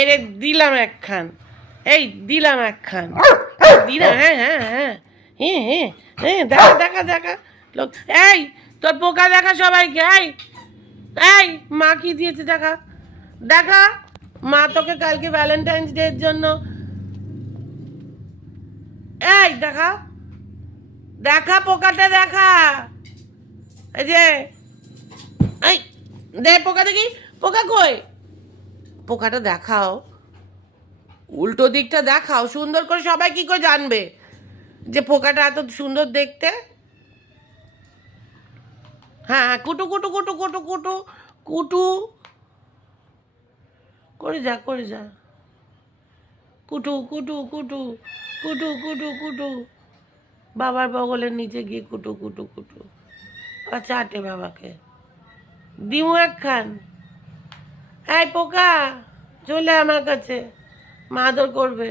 এরে দিলাম একখান, এই দিলাম একখান, দিলাম। হ্যাঁ হ্যাঁ হ্যাঁ হ্যাঁ হ্যাঁ হ্যাঁ, দেখা দেখা দেখা লোক। এই তোর পোকা দেখা সবাইকে। এই এই মা কি দিয়েছে দেখা, দেখা। মা তোকে কালকে ভ্যালেন্টাইন্স ডে এর জন্য, এই দেখা দেখা পোকাটা দেখা। এই যে এই দে পোকা দেখি, পোকা কই? পোকাটা দেখাও, উল্টো দিকটা দেখাও সুন্দর করে, সবাই কি করে জানবে যে পোকাটা এত সুন্দর দেখতে? হ্যাঁ হ্যাঁ, কুটু কুটু কুটু কুটু কুটু কুটু করে যা, করে যা, কুটু কুটু কুটু কুটু কুটু কুটু, বাবার বগলের নিচে গিয়ে কুটু কুটু কুটু, আর চাটে বাবাকে। দিমু একখান। এই পোকা চলে আমার কাছে, মা আদর করবে।